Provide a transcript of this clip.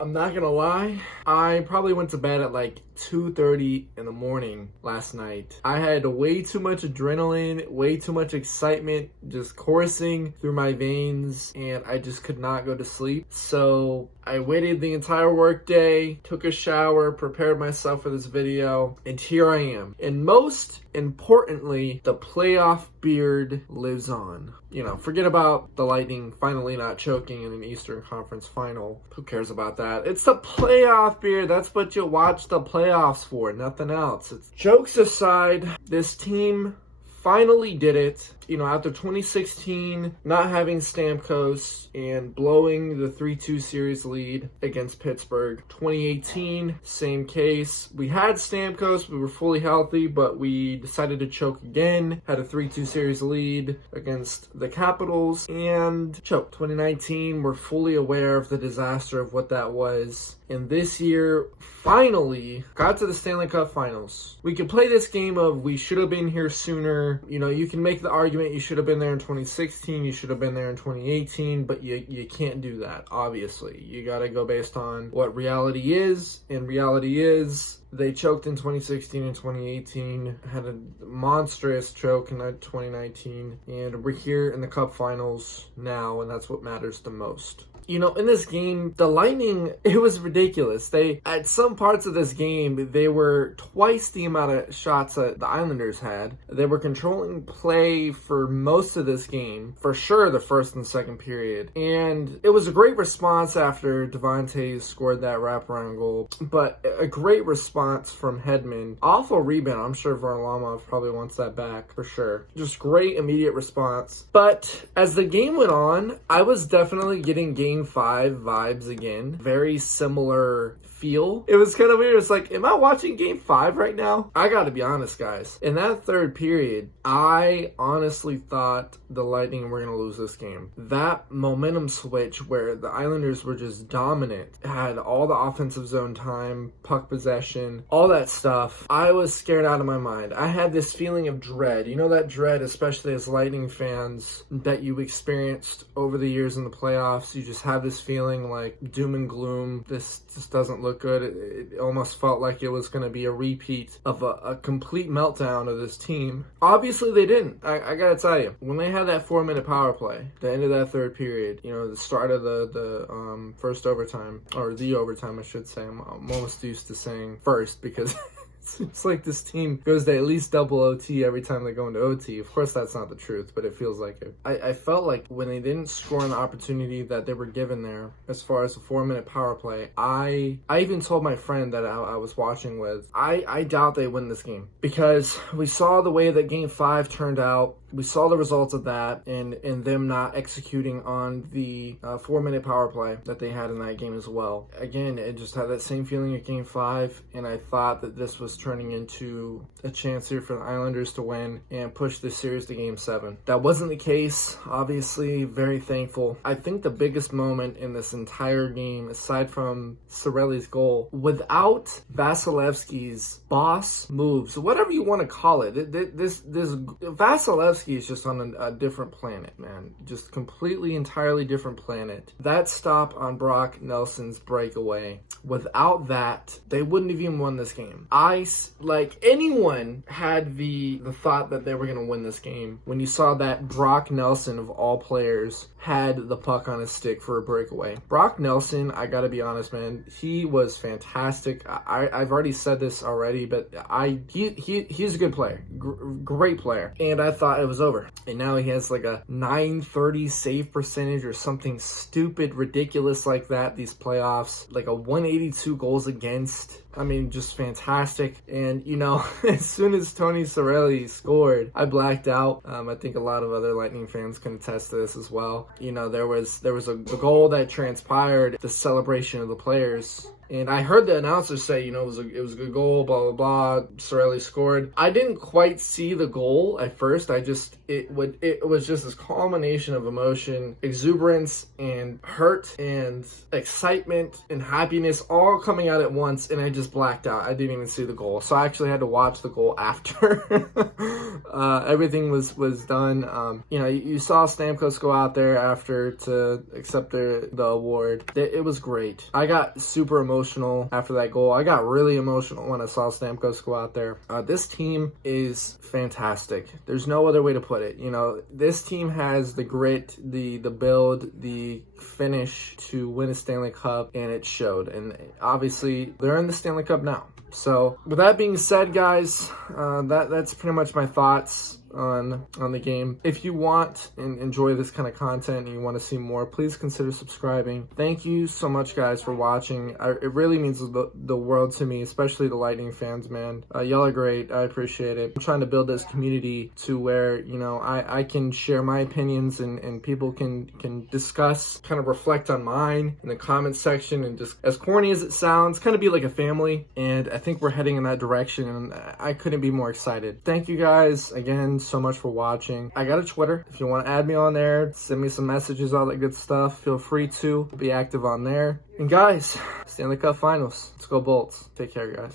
I'm not gonna lie, I probably went to bed at like 2:30 in the morning last night. I had way too much adrenaline, way too much excitement just coursing through my veins, and I just could not go to sleep. So I waited the entire workday, took a shower, prepared myself for this video, and here I am. And most importantly, the playoff beard lives on. Forget about the Lightning finally not choking in an Eastern Conference final. Who cares about that? It's the playoff beard. That's what you watch the playoffs for, nothing else. Jokes aside, this team finally did it. After 2016 not having Stamkos and blowing the 3-2 series lead against Pittsburgh. 2018, same case. We had Stamkos, we were fully healthy, but we decided to choke again. Had a 3-2 series lead against the Capitals and choked. 2019, we're fully aware of the disaster of what that was. And this year, finally, got to the Stanley Cup Finals. We could play this game of we should have been here sooner. You can make the argument you should have been there in 2016, you should have been there in 2018, but you can't do that, obviously. You got to go based on what reality is, and reality is they choked in 2016 and 2018, had a monstrous choke in 2019, and we're here in the Cup Finals now, and that's what matters the most. In this game, the Lightning, it was ridiculous. At some parts of this game, they were twice the amount of shots that the Islanders had. They were controlling play for most of this game, for sure the first and second period. And it was a great response after Devontae scored that wraparound goal, but a great response from Hedman. Awful rebound. I'm sure Varlamov probably wants that back, for sure. Just great immediate response. But as the game went on, I was definitely getting Game 5 vibes again. Very similar feel. It was kind of weird. It's like, am I watching Game 5 right now? I gotta be honest, guys. In that third period, I honestly thought the Lightning were gonna lose this game. That momentum switch where the Islanders were just dominant, had all the offensive zone time, puck possession, all that stuff. I was scared out of my mind. I had this feeling of dread. That dread, especially as Lightning fans, that you experienced over the years in the playoffs. You just have this feeling like doom and gloom. This just doesn't look good. It almost felt like it was going to be a repeat of a complete meltdown of this team. Obviously, they didn't. I gotta tell you, when they had that 4-minute power play, the end of that third period, the start of the first overtime, or the overtime, I should say. I'm almost used to saying first because it's like this team goes to at least double OT every time they go into OT. Of course, that's not the truth, but it feels like it. I felt like when they didn't score on the opportunity that they were given there, as far as a 4-minute power play, I even told my friend that I was watching with, I doubt they win this game. Because we saw the way that Game 5 turned out. We saw the results of that and them not executing on the 4-minute power play that they had in that game as well. Again, it just had that same feeling at Game 5, and I thought that this was turning into a chance here for the Islanders to win and push this series to Game 7. That wasn't the case, obviously. Very thankful. I think the biggest moment in this entire game, aside from Cirelli's goal, without Vasilevsky's boss moves, whatever you want to call it, this Vasilevsky is just on a different planet, man. Just completely, entirely different planet. That stop on Brock Nelson's breakaway, without that, they wouldn't have even won this game. Anyone had the thought that they were going to win this game when you saw that Brock Nelson, of all players, had the puck on his stick for a breakaway. Brock Nelson, I gotta be honest, man, he was fantastic. I've already said this already, but he's a good player. Great player. And I thought it was over. And now he has like a 930 save percentage or something stupid, ridiculous like that these playoffs. Like a 182 goals against. I mean, just fantastic. And, as soon as Tony Cirelli scored, I blacked out. I think a lot of other Lightning fans can attest to this as well. There was a goal that transpired, the celebration of the players. And I heard the announcer say, it was a good goal, blah, blah, blah. Cirelli scored. I didn't quite see the goal at first. It was just this culmination of emotion, exuberance, and hurt, and excitement, and happiness all coming out at once. And just blacked out. I didn't even see the goal. So I actually had to watch the goal after everything was done. You know, you saw Stamkos go out there after to accept the award. It was great. I got super emotional after that goal. I got really emotional when I saw Stamkos go out there. This team is fantastic. There's no other way to put it. You know, this team has the grit, the build, the finish to win a Stanley Cup, and it showed. And obviously, they're in the Stanley Cup now. So, with that being said, guys, that's pretty much my thoughts on the game. If you want and enjoy this kind of content and you want to see more, please consider subscribing. Thank you so much, guys, for watching. It really means the world to me, especially the Lightning fans, man. Y'all are great. I appreciate it. I'm trying to build this community to where, you know, I can share my opinions and people can discuss, kind of reflect on mine in the comments section, and just, as corny as it sounds, kind of be like a family. And I think we're heading in that direction, and I couldn't be more excited. Thank you guys again so much for watching. I got a Twitter. If you want to add me on there, send me some messages, all that good stuff, feel free to be active on there. And guys, Stanley Cup Finals. Let's go Bolts. Take care, guys.